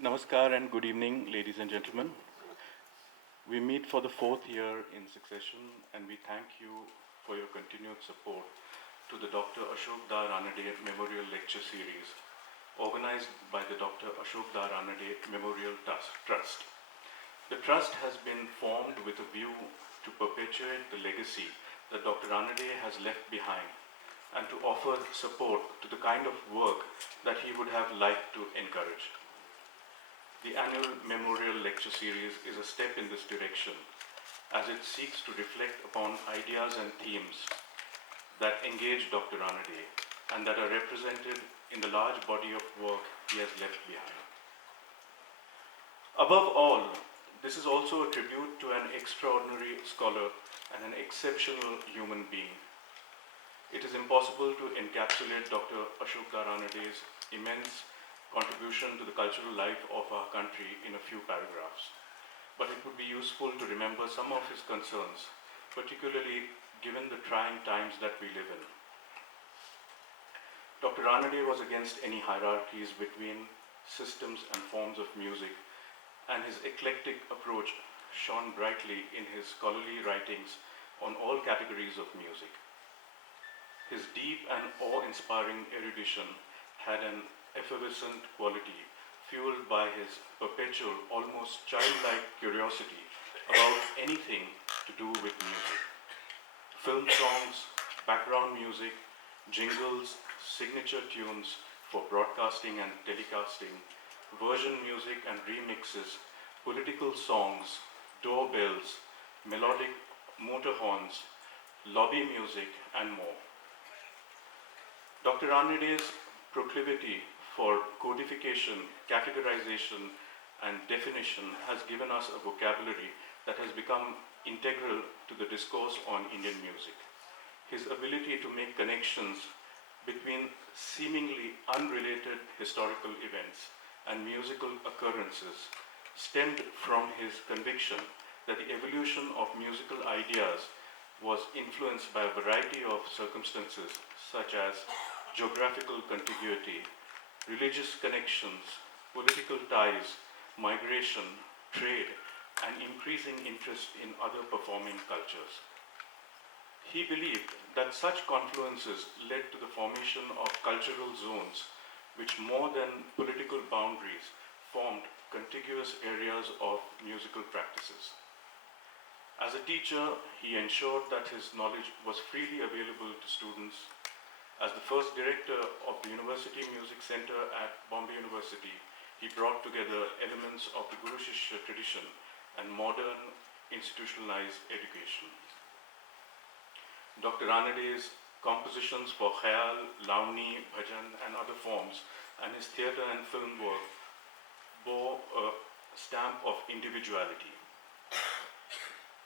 Namaskar and good evening, ladies and gentlemen. We meet for the fourth year in succession, and we thank you for your continued support to the Dr. Ashok Ranade Memorial Lecture Series, organized by the Dr. Ashok Ranade Memorial Trust. The trust has been formed with a view to perpetuate the legacy that Dr. Ranade has left behind and to offer support to the kind of work that he would have liked to encourage. The annual Memorial Lecture Series is a step in this direction as it seeks to reflect upon ideas and themes that engage Dr. Ranade and that are represented in the large body of work he has left behind. Above all, this is also a tribute to an extraordinary scholar and an exceptional human being. It is impossible to encapsulate Dr. Ashok Ranade's immense contribution to the cultural life of our country in a few paragraphs. But it would be useful to remember some of his concerns, particularly given the trying times that we live in. Dr. Ranade was against any hierarchies between systems and forms of music, and his eclectic approach shone brightly in his scholarly writings on all categories of music. His deep and awe-inspiring erudition had an effervescent quality fueled by his perpetual, almost childlike curiosity about anything to do with music. Film songs, background music, jingles, signature tunes for broadcasting and telecasting, version music and remixes, political songs, doorbells, melodic motor horns, lobby music, and more. Dr. Ranade's proclivity for codification, categorization, and definition has given us a vocabulary that has become integral to the discourse on Indian music. His ability to make connections between seemingly unrelated historical events and musical occurrences stemmed from his conviction that the evolution of musical ideas was influenced by a variety of circumstances such as geographical contiguity, religious connections, political ties, migration, trade, and increasing interest in other performing cultures. He believed that such confluences led to the formation of cultural zones which, more than political boundaries, formed contiguous areas of musical practices. As a teacher, he ensured that his knowledge was freely available to students. As the first director of the University Music Center at Bombay University, he brought together elements of the Guru Shishya tradition and modern institutionalized education. Dr. Ranade's compositions for khayal, lavani, bhajan, and other forms, and his theatre and film work bore a stamp of individuality.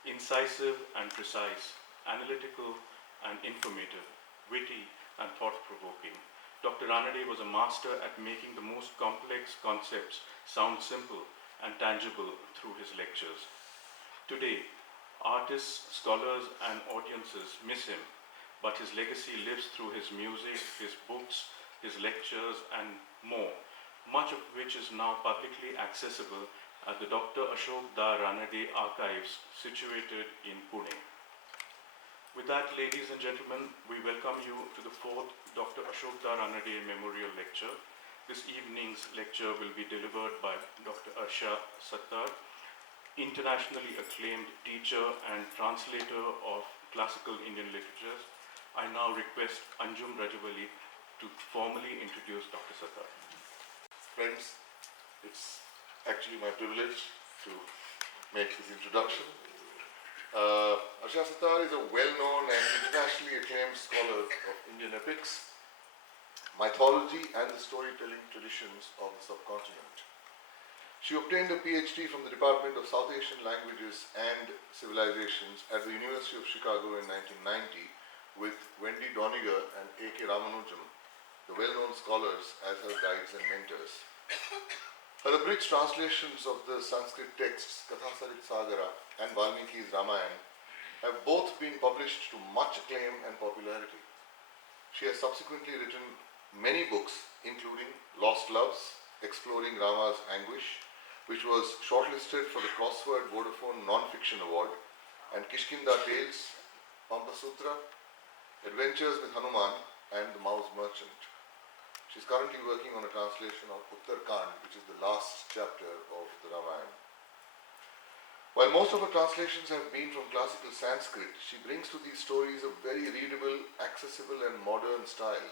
Incisive and precise, analytical and informative, witty and thought-provoking, Dr. Ranade was a master at making the most complex concepts sound simple and tangible through his lectures. Today, artists, scholars, and audiences miss him, but his legacy lives through his music, his books, his lectures, and more, much of which is now publicly accessible at the Dr. Ashok Ranade Archives situated in Pune. With that, ladies and gentlemen, we welcome you to the fourth Dr. Ashok Ranade Memorial Lecture. This evening's lecture will be delivered by Dr. Arshia Sattar, internationally acclaimed teacher and translator of classical Indian literatures. I now request Anjum Rajabali to formally introduce Dr. Sattar. Friends, it's actually my privilege to make this introduction. Arshia Sattar is a well-known and internationally acclaimed scholar of Indian epics, mythology, and the storytelling traditions of the subcontinent. She obtained a PhD from the Department of South Asian Languages and Civilizations at the University of Chicago in 1990 with Wendy Doniger and A.K. Ramanujan, the well-known scholars, as her guides and mentors. Her abridged translations of the Sanskrit texts Kathasarit Sagara and Valmiki's Ramayana have both been published to much acclaim and popularity. She has subsequently written many books, including Lost Loves, Exploring Rama's Anguish, which was shortlisted for the Crossword Vodafone Non-Fiction Award, and Kishkinda Tales, Pampasutra, Adventures with Hanuman, and The Mouse Merchant. She's currently working on a translation of Uttarkand, which is the last chapter of the Ramayana. While most of her translations have been from classical Sanskrit, she brings to these stories a very readable, accessible and modern style.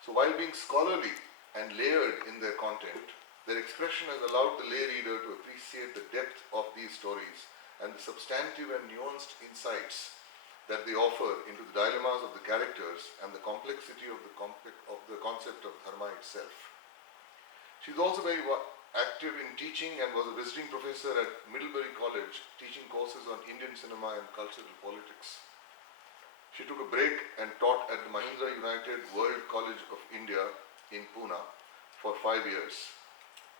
So while being scholarly and layered in their content, their expression has allowed the lay reader to appreciate the depth of these stories and the substantive and nuanced insights that they offer into the dilemmas of the characters and the complexity of the concept of dharma itself. She is also very active in teaching and was a visiting professor at Middlebury College, teaching courses on Indian cinema and cultural politics. She took a break and taught at the Mahindra United World College of India in Pune for 5 years.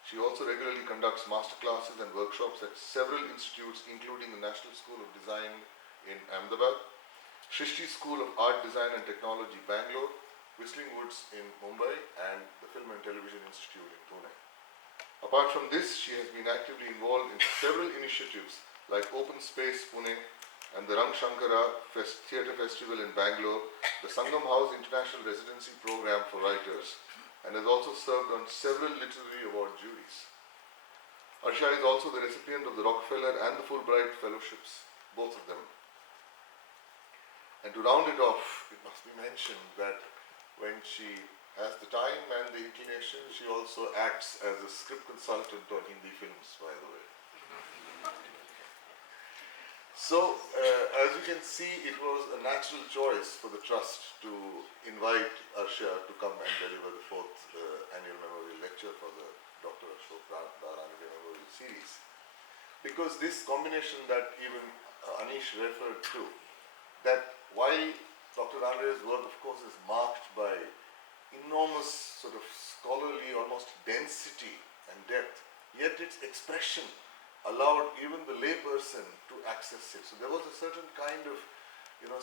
She also regularly conducts masterclasses and workshops at several institutes, including the National School of Design in Ahmedabad, Shrishti School of Art, Design and Technology, Bangalore, Whistling Woods in Mumbai, and the Film and Television Institute in Pune. Apart from this, she has been actively involved in several initiatives like Open Space Pune and the Rang Shankara Theatre Festival in Bangalore, the Sangam House International Residency Program for Writers, and has also served on several literary award juries. Arshia is also the recipient of the Rockefeller and the Fulbright Fellowships, both of them. And to round it off, it must be mentioned that when she has the time and the inclination, she also acts as a script consultant on Hindi films, by the way. So, as you can see, it was a natural choice for the Trust to invite Arshia to come and deliver the 4th annual memorial lecture for the Dr. Ashok Ranade Memorial Series. Because this combination that even Aneesh referred to, that while Dr. Ranade's work, of course, is marked by enormous sort of scholarly, almost density and depth, yet its expression allowed even the layperson to access it. So there was a certain kind of,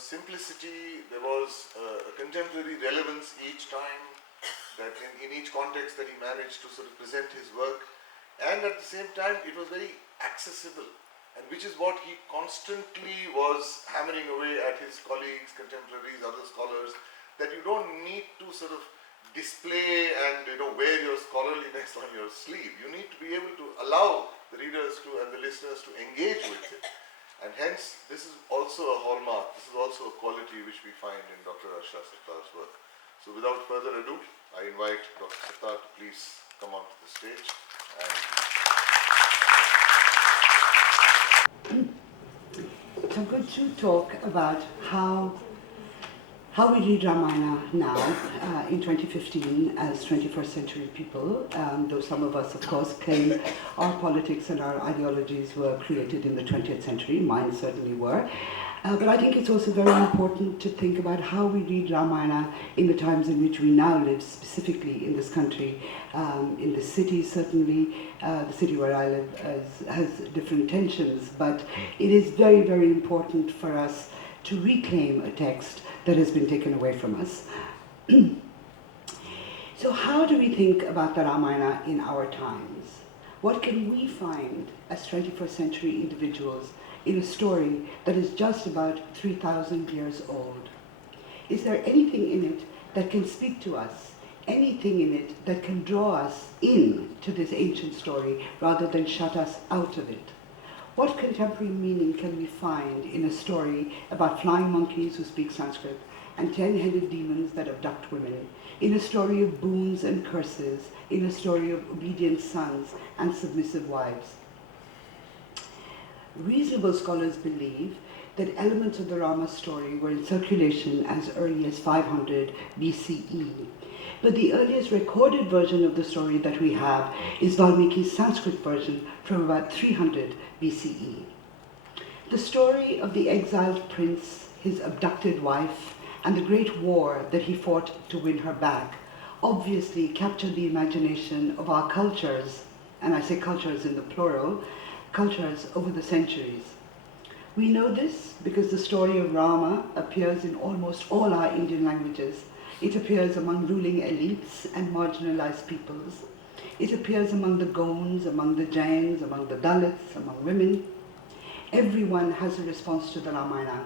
simplicity, there was a contemporary relevance each time, that in each context that he managed to sort of present his work, and at the same time it was very accessible, and which is what he constantly was hammering away at his colleagues, contemporaries, other scholars, that you don't need to sort of display and wear your scholarliness on your sleeve. You need to be able to allow the readers and the listeners to engage with it. And hence, this is also a hallmark, this is also a quality which we find in Dr. Arshia Sattar's work. So without further ado, I invite Dr. Sattar to please come onto the stage. So I'm going to talk about how we read Ramayana now in 2015 as 21st century people, though some of us, of course, claim our politics and our ideologies were created in the 20th century. Mine certainly were. But I think it's also very important to think about how we read Ramayana in the times in which we now live, specifically in this country, in the city certainly. The city where I live has different tensions, but it is very, very important for us to reclaim a text that has been taken away from us. So how do we think about the Ramayana in our times? What can we find as 21st century individuals in a story that is just about 3,000 years old? Is there anything in it that can speak to us? Anything in it that can draw us in to this ancient story rather than shut us out of it? What contemporary meaning can we find in a story about flying monkeys who speak Sanskrit and 10-headed demons that abduct women, in a story of boons and curses, in a story of obedient sons and submissive wives? Reasonable scholars believe that elements of the Rama story were in circulation as early as 500 BCE. But the earliest recorded version of the story that we have is Valmiki's Sanskrit version from about 300 BCE. The story of the exiled prince, his abducted wife, and the great war that he fought to win her back obviously captured the imagination of our cultures, and I say cultures in the plural, cultures over the centuries. We know this because the story of Rama appears in almost all our Indian languages. It appears among ruling elites and marginalized peoples. It appears among the Gons, among the Jains, among the Dalits, among women. Everyone has a response to the Ramayana.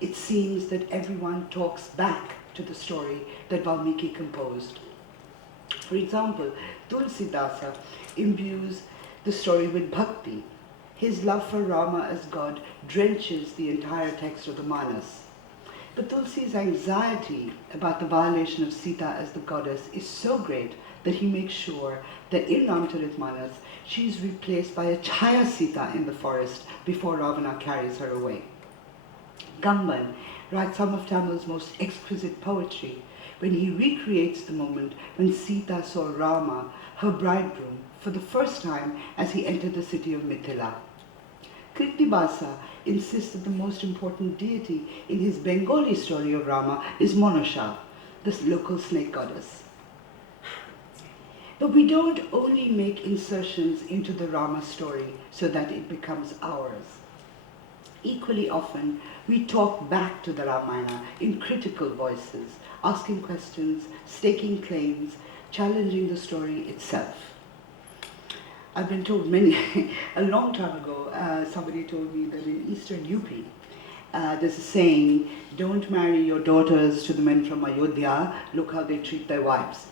It seems that everyone talks back to the story that Valmiki composed. For example, Tulsidasa imbues the story with bhakti. His love for Rama as God drenches the entire text of the Manas. But Tulsi's anxiety about the violation of Sita as the goddess is so great that he makes sure that in Ramcharitmanas she is replaced by a Chaya Sita in the forest before Ravana carries her away. Gamban writes some of Tamil's most exquisite poetry when he recreates the moment when Sita saw Rama, her bridegroom, for the first time as he entered the city of Mithila. Kritibasa insists that the most important deity in his Bengali story of Rama is Monasha, the local snake goddess. But we don't only make insertions into the Rama story so that it becomes ours. Equally often, we talk back to the Ramayana in critical voices, asking questions, staking claims, challenging the story itself. I've been told a long time ago, somebody told me that in eastern UP, there's a saying, don't marry your daughters to the men from Ayodhya, look how they treat their wives.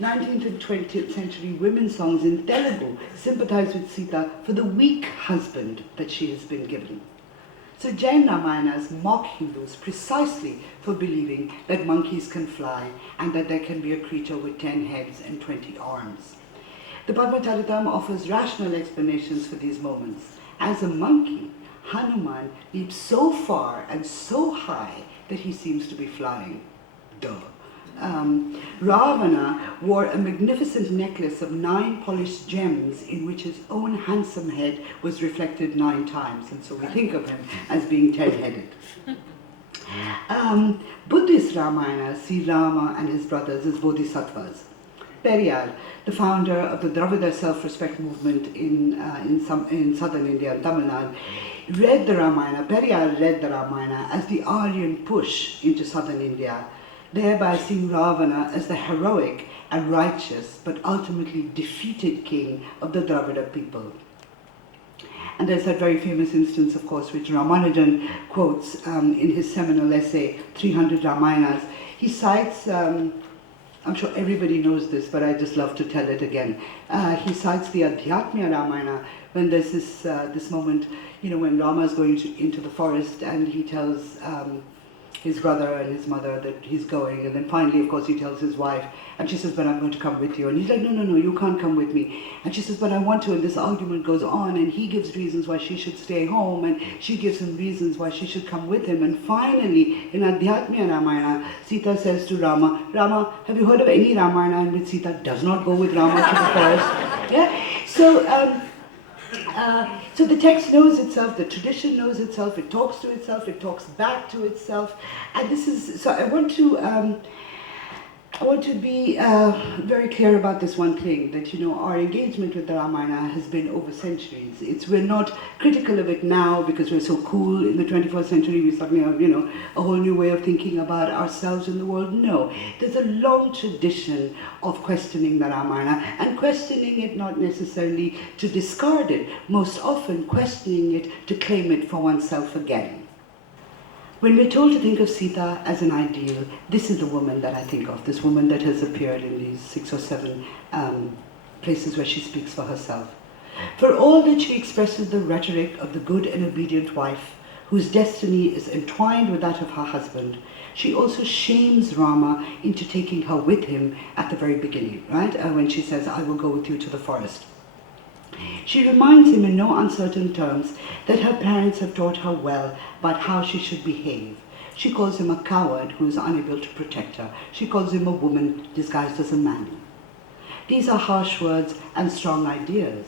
19th and 20th century women's songs in Telugu sympathize with Sita for the weak husband that she has been given. So Jain Ramayanas mock Hindus precisely for believing that monkeys can fly and that there can be a creature with 10 heads and 20 arms. The Padmacharitam offers rational explanations for these moments. As a monkey, Hanuman leaps so far and so high that he seems to be flying. Duh. Ravana wore a magnificent necklace of 9 polished gems in which his own handsome head was reflected 9 times, and so we think of him as being 10-headed. Buddhist Ramayana see Rama and his brothers as bodhisattvas. Periyar, the founder of the Dravida self-respect movement in southern India and Tamil Nadu, Periyar read the Ramayana as the Aryan push into southern India, thereby seeing Ravana as the heroic and righteous but ultimately defeated king of the Dravida people. And there's that very famous instance, of course, which Ramanujan quotes in his seminal essay, 300 Ramayanas. He cites, I'm sure everybody knows this, but I just love to tell it again. He cites the Adhyatmya Ramayana when there's this moment, when Rama is going into the forest and he tells his brother and his mother that he's going, and then finally, of course, he tells his wife, and she says, but I'm going to come with you. And he's like, no, you can't come with me. And she says, but I want to, and this argument goes on, and he gives reasons why she should stay home, and she gives him reasons why she should come with him. And finally, in Adhyatmya Ramayana, Sita says to Rama, Rama, have you heard of any Ramayana in which Sita does not go with Rama to the forest? Yeah? So the text knows itself, the tradition knows itself, it talks to itself, it talks back to itself, and this is, so I want to be very clear about this one thing, that our engagement with the Ramayana has been over centuries. We're not critical of it now because we're so cool in the 21st century, we suddenly have, a whole new way of thinking about ourselves in the world. No, there's a long tradition of questioning the Ramayana, and questioning it not necessarily to discard it, most often questioning it to claim it for oneself again. When we're told to think of Sita as an ideal, this is the woman that I think of, this woman that has appeared in these 6 or 7 places where she speaks for herself. For all that she expresses the rhetoric of the good and obedient wife, whose destiny is entwined with that of her husband, she also shames Rama into taking her with him at the very beginning, right? When she says, I will go with you to the forest. She reminds him in no uncertain terms that her parents have taught her well about how she should behave. She calls him a coward who is unable to protect her. She calls him a woman disguised as a man. These are harsh words and strong ideas.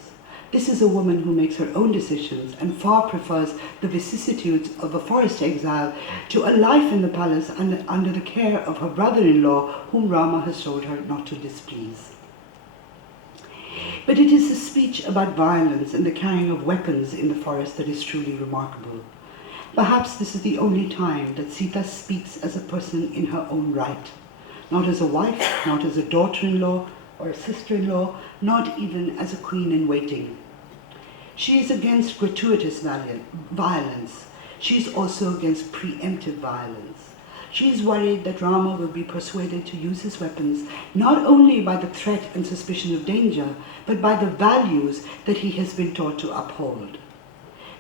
This is a woman who makes her own decisions and far prefers the vicissitudes of a forest exile to a life in the palace under the care of her brother-in-law, whom Rama has told her not to displease. But it is a speech about violence and the carrying of weapons in the forest that is truly remarkable. Perhaps this is the only time that Sita speaks as a person in her own right, not as a wife, not as a daughter-in-law, or a sister-in-law, not even as a queen in waiting. She is against gratuitous violence. She is also against preemptive violence. She is worried that Rama will be persuaded to use his weapons not only by the threat and suspicion of danger, but by the values that he has been taught to uphold.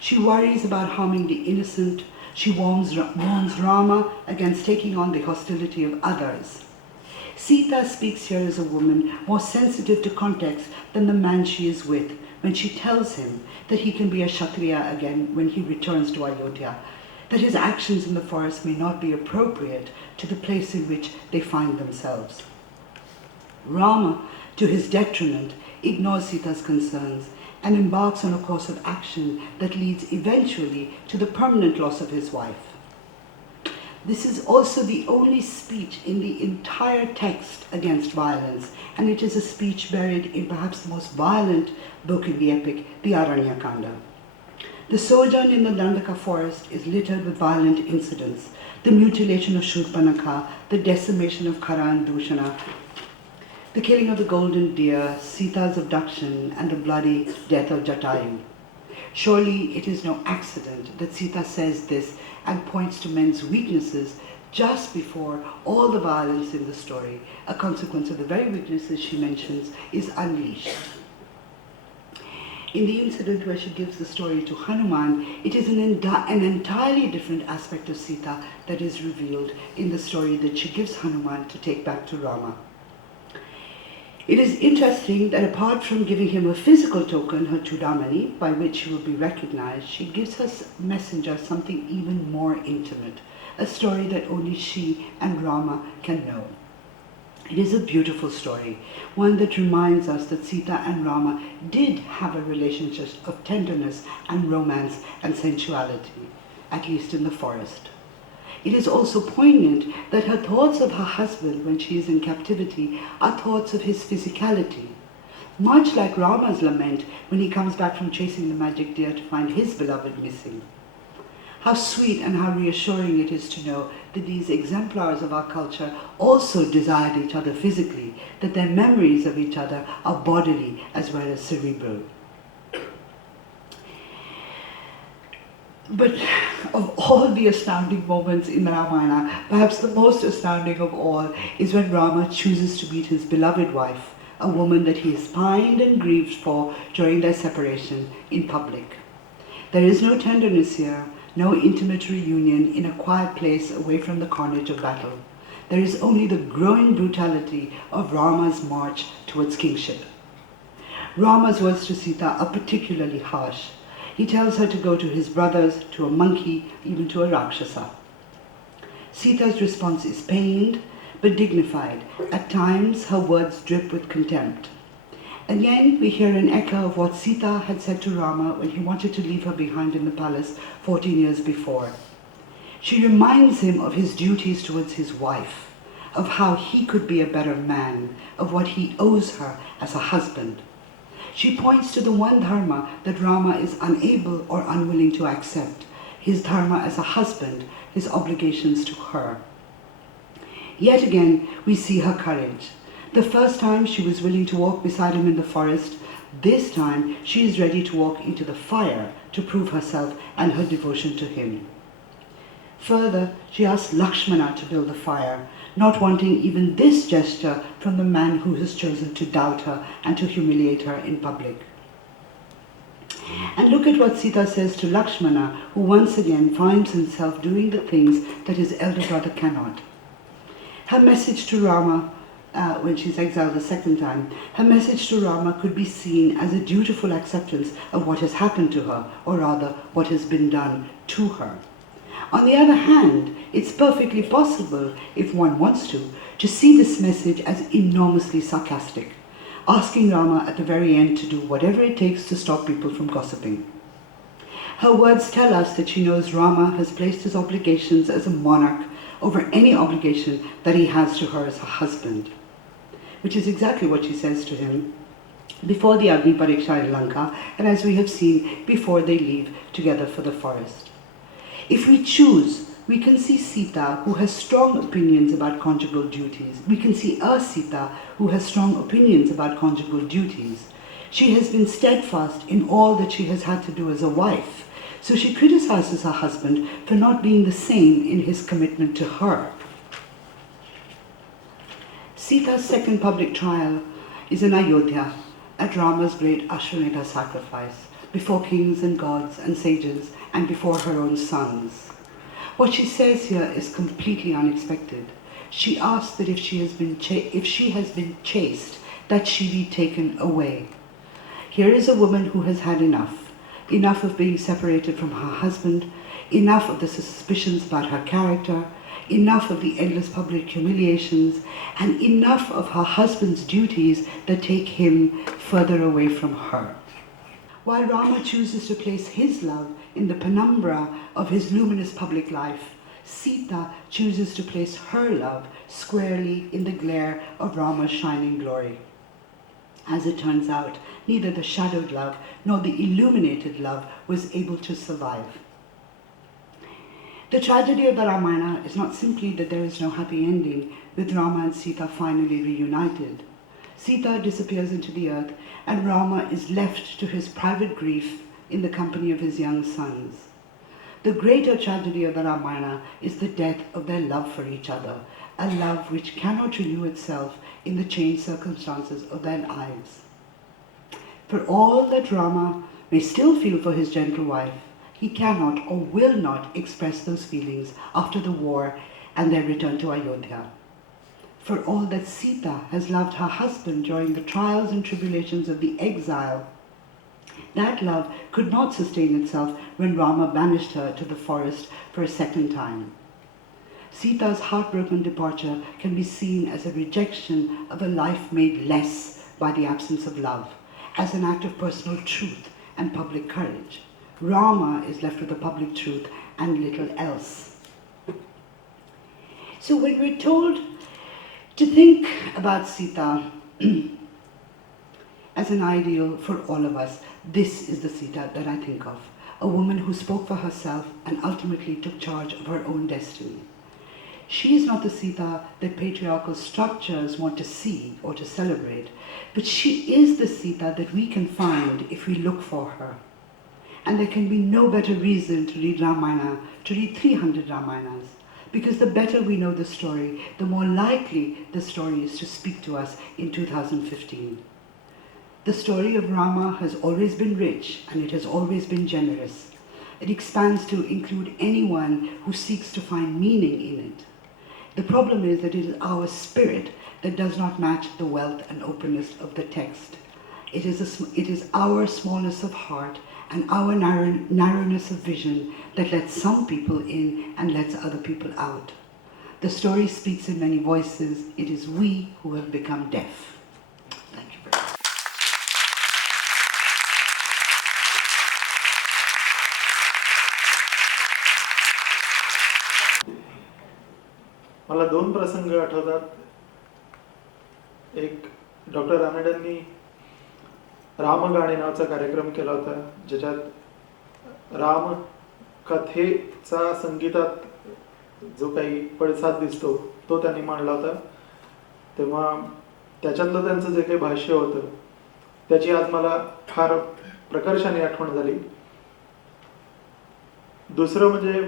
She worries about harming the innocent. She warns Rama against taking on the hostility of others. Sita speaks here as a woman more sensitive to context than the man she is with when she tells him that he can be a Kshatriya again when he returns to Ayodhya, that his actions in the forest may not be appropriate to the place in which they find themselves. Rama, to his detriment, ignores Sita's concerns and embarks on a course of action that leads eventually to the permanent loss of his wife. This is also the only speech in the entire text against violence, and it is a speech buried in perhaps the most violent book in the epic, the Aranyakanda. The sojourn in the Dandaka forest is littered with violent incidents: the mutilation of Shurpanakha, the decimation of Khara and Dushana, the killing of the golden deer, Sita's abduction, and the bloody death of Jatayu. Surely it is no accident that Sita says this and points to men's weaknesses just before all the violence in the story, a consequence of the very weaknesses she mentions, is unleashed. In the incident where she gives the story to Hanuman, it is an entirely different aspect of Sita that is revealed in the story that she gives Hanuman to take back to Rama. It is interesting that apart from giving him a physical token, her Chudamani, by which she will be recognized, she gives her messenger something even more intimate, a story that only she and Rama can know. It is a beautiful story, one that reminds us that Sita and Rama did have a relationship of tenderness and romance and sensuality, at least in the forest. It is also poignant that her thoughts of her husband when she is in captivity are thoughts of his physicality, much like Rama's lament when he comes back from chasing the magic deer to find his beloved missing. How sweet and how reassuring it is to know that these exemplars of our culture also desired each other physically, that their memories of each other are bodily as well as cerebral. But of all the astounding moments in the Ramayana, perhaps the most astounding of all is when Rama chooses to meet his beloved wife, a woman that he has pined and grieved for during their separation, in public. There is no tenderness here, no intimate reunion in a quiet place away from the carnage of battle. There is only the growing brutality of Rama's march towards kingship. Rama's words to Sita are particularly harsh. He tells her to go to his brothers, to a monkey, even to a Rakshasa. Sita's response is pained, but dignified. At times, her words drip with contempt. Again, we hear an echo of what Sita had said to Rama when he wanted to leave her behind in the palace 14 years before. She reminds him of his duties towards his wife, of how he could be a better man, of what he owes her as a husband. She points to the one dharma that Rama is unable or unwilling to accept, his dharma as a husband, his obligations to her. Yet again, we see her courage. The first time she was willing to walk beside him in the forest, this time she is ready to walk into the fire to prove herself and her devotion to him. Further, she asks Lakshmana to build the fire, not wanting even this gesture from the man who has chosen to doubt her and to humiliate her in public. And look at what Sita says to Lakshmana, who once again finds himself doing the things that his elder brother cannot. Her message to Rama, when she's exiled the second time, her message to Rama could be seen as a dutiful acceptance of what has happened to her, or rather, what has been done to her. On the other hand, it's perfectly possible, if one wants to see this message as enormously sarcastic, asking Rama at the very end to do whatever it takes to stop people from gossiping. Her words tell us that she knows Rama has placed his obligations as a monarch over any obligation that he has to her as a husband, which is exactly what she says to him before the Agni Pariksha in Lanka, and as we have seen, before they leave together for the forest. If we choose, we can see Sita, who has strong opinions about conjugal duties. We can see a Sita who has strong opinions about conjugal duties. She has been steadfast in all that she has had to do as a wife, so she criticizes her husband for not being the same in his commitment to her. Sita's second public trial is in Ayodhya, at Rama's great Ashwamedha sacrifice, before kings and gods and sages, and before her own sons. What she says here is completely unexpected. She asks that if she has been chaste, that she be taken away. Here is a woman who has had enough of being separated from her husband, enough of the suspicions about her character, enough of the endless public humiliations, and enough of her husband's duties that take him further away from her. While Rama chooses to place his love in the penumbra of his luminous public life, Sita chooses to place her love squarely in the glare of Rama's shining glory. As it turns out, neither the shadowed love nor the illuminated love was able to survive. The tragedy of the Ramayana is not simply that there is no happy ending with Rama and Sita finally reunited. Sita disappears into the earth and Rama is left to his private grief in the company of his young sons. The greater tragedy of the Ramayana is the death of their love for each other, a love which cannot renew itself in the changed circumstances of their lives. For all that Rama may still feel for his gentle wife, he cannot or will not express those feelings after the war and their return to Ayodhya. For all that Sita has loved her husband during the trials and tribulations of the exile, that love could not sustain itself when Rama banished her to the forest for a second time. Sita's heartbroken departure can be seen as a rejection of a life made less by the absence of love, as an act of personal truth and public courage. Rama is left with the public truth and little else. So when we're told to think about Sita as an ideal for all of us, this is the Sita that I think of, a woman who spoke for herself and ultimately took charge of her own destiny. She is not the Sita that patriarchal structures want to see or to celebrate, but she is the Sita that we can find if we look for her. And there can be no better reason to read Ramayana, to read 300 Ramayanas, because the better we know the story, the more likely the story is to speak to us in 2015. The story of Rama has always been rich and it has always been generous. It expands to include anyone who seeks to find meaning in it. The problem is that it is our spirit that does not match the wealth and openness of the text. It is our smallness of heart and our narrowness of vision that lets some people in and lets other people out. The story speaks in many voices. It is we who have become deaf. Thank you very much. मला दोन प्रसंग आठवतात. एक doctor रानडेंनी रामगाणे नावाचा कार्यक्रम केला होता, ज्याच्यात राम कथेचा संगीतात जो काही पडसाद दिसतो तो त्यांनी मांडला होता. तेव्हा त्याच्यातलं त्यांचं जे काही भाष्य होतं त्याची आज मला फार प्रकर्षाने आठवण झाली. दुसरं म्हणजे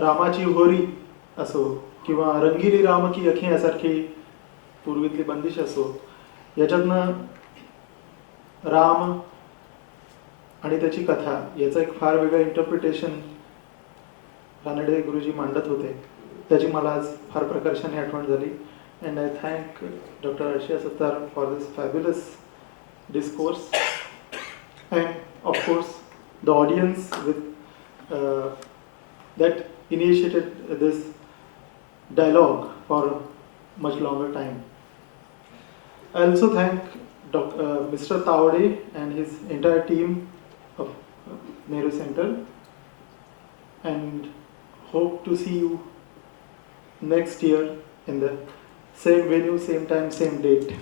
रामाची होरी असो किंवा रंगीली राम की अखी यासारखी पूर्वीतली बंदिश असो, याच्यातनं राम आणि त्याची कथा याचं एक फार वेगळं इंटरप्रिटेशन रानडे गुरुजी मांडत होते. त्याची मला आज फार प्रकर्षाने आठवण झाली. And I thank doctor Arshia Sattar for this fabulous discourse and of course the audience with that initiated this dialogue for much longer time. I also thank Mr. Tawade and his entire team of Nehru Center, and hope to see you next year in the same venue, same time, same date.